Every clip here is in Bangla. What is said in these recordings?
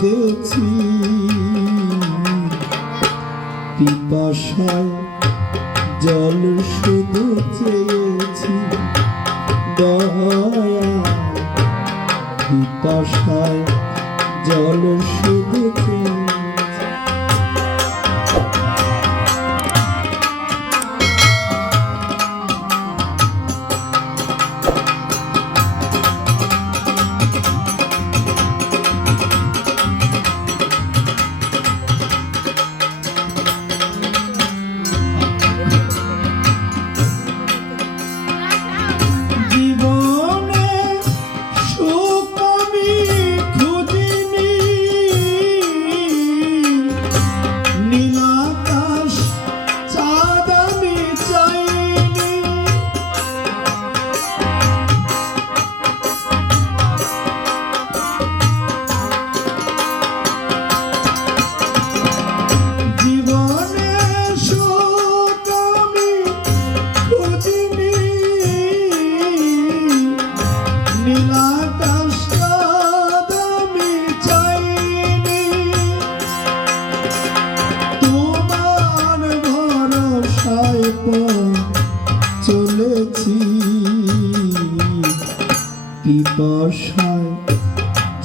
কেঁদেছি পিপাসায় জল শুধু চেয়েছি দয়া পিপাসায় জল শুধু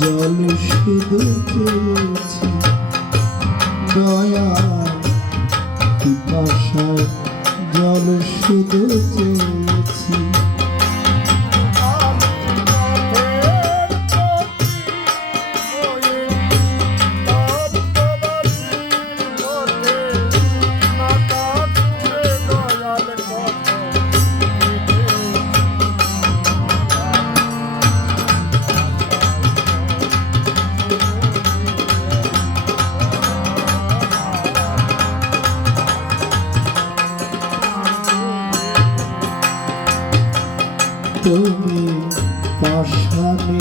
জল শুধু চেয়েছি দয়া পিপাসায় জল শুধু চেয়েছি তুমি পাশানে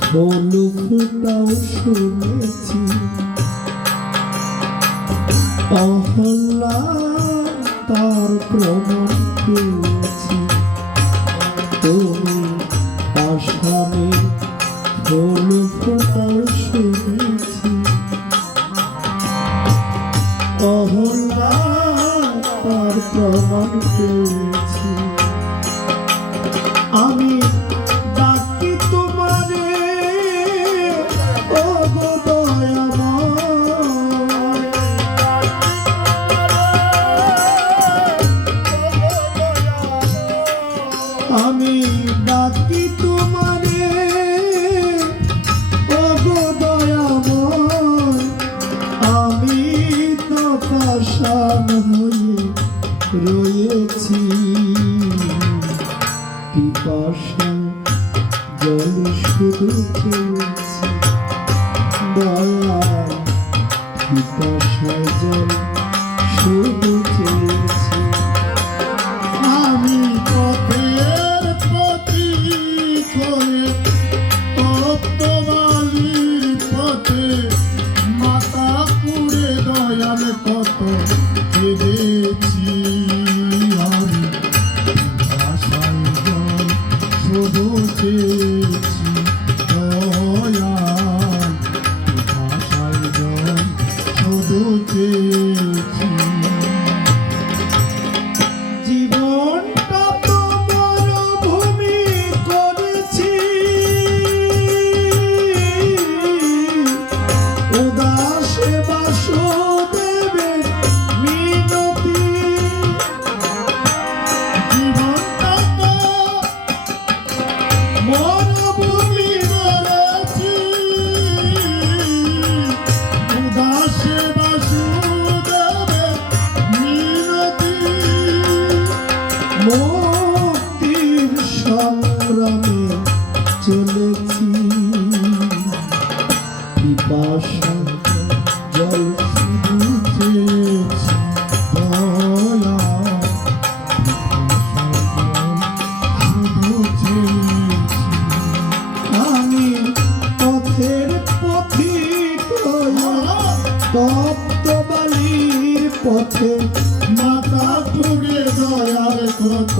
ফুল ফুটাও শুনেছি। অহল্লা তার প্রমাণ পেয়েছি। তুমি ফুটাও শুনেছি। অহল্লা তার প্রমাণ পেয়েছি। আমি ডাকি তোমারে। ও আমি তো পাশান হয়ে রয়েছি। পিপাসা শুধু চেয়েছি দয়া পিপাসা জল শুধু চেয়েছি কত কেঁদেছি আমি। ভাষায় জল হয়ে তপ্ত বালির পথে মাতা পুড়ে দয়াল কত